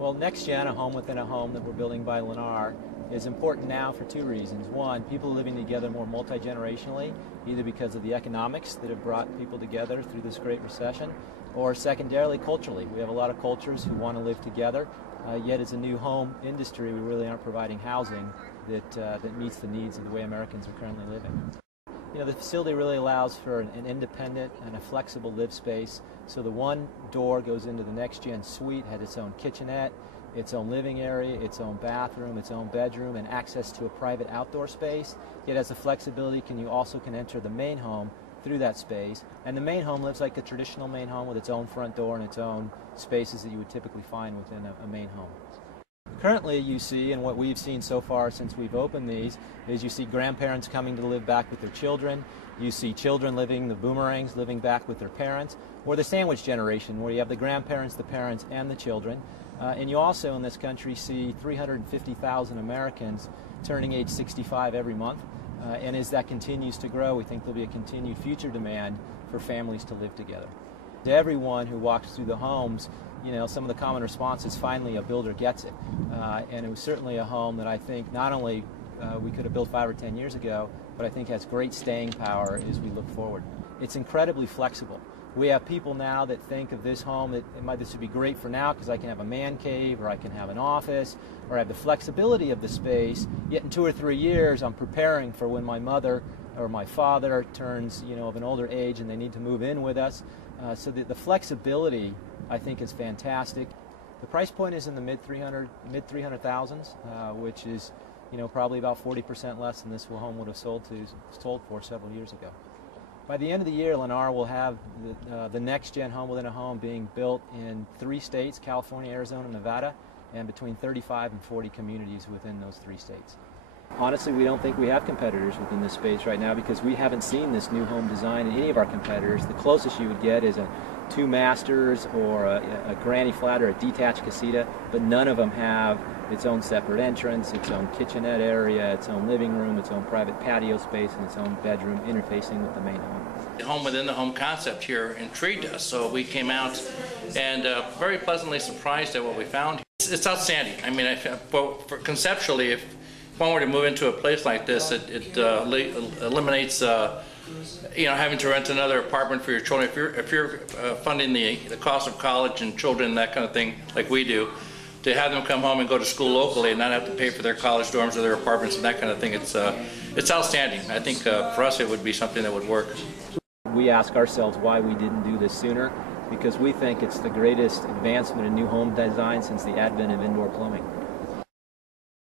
Well, NextGen, a home within a home that we're building by Lennar, is important now for two reasons. One, people living together more multi-generationally, either because of the economics that have brought people together through this great recession, or secondarily culturally. We have a lot of cultures who want to live together, yet as a new home industry, we really aren't providing housing that meets the needs of the way Americans are currently living. You know, the facility really allows for an independent and a flexible live space. So the one door goes into the NextGen suite, had its own kitchenette, its own living area, its own bathroom, its own bedroom, and access to a private outdoor space. Yet has the flexibility, you also can enter the main home through that space. And the main home lives like a traditional main home with its own front door and its own spaces that you would typically find within a main home. Currently you see, and what we've seen so far since we've opened these, is you see grandparents coming to live back with their children, you see children living, the boomerangs, living back with their parents, or the sandwich generation where you have the grandparents, the parents, and the children. And you also in this country see 350,000 Americans turning age 65 every month. And as that continues to grow, we think there'll be a continued future demand for families to live together. To everyone who walks through the homes, you know, some of the common responses, finally a builder gets it. And it was certainly a home that I think not only we could have built 5 or 10 years ago, but I think has great staying power as we look forward. It's incredibly flexible. We have people now that think of this home that this would be great for now because I can have a man cave, or I can have an office, or I have the flexibility of the space, yet in 2 or 3 years I'm preparing for when my mother or my father turns, you know, of an older age and they need to move in with us. So the flexibility, I think, is fantastic. The price point is in the mid 300,000s, which is, you know, probably about 40% less than this home would have sold for several years ago. By the end of the year, Lennar will have the NextGen home within a home being built in 3 states, California, Arizona, Nevada, and between 35 and 40 communities within those 3 states. Honestly, we don't think we have competitors within this space right now because we haven't seen this new home design in any of our competitors. The closest you would get is a 2 masters or a granny flat or a detached casita, but none of them have its own separate entrance, its own kitchenette area, its own living room, its own private patio space, and its own bedroom interfacing with the main home. The home within the home concept here intrigued us, so we came out and very pleasantly surprised at what we found. It's outstanding. I mean, conceptually, if one were to move into a place like this, it eliminates you know, having to rent another apartment for your children. If you're funding the cost of college and children, that kind of thing, like we do, to have them come home and go to school locally and not have to pay for their college dorms or their apartments and that kind of thing, it's outstanding. I think for us it would be something that would work. We ask ourselves why we didn't do this sooner, because we think it's the greatest advancement in new home design since the advent of indoor plumbing.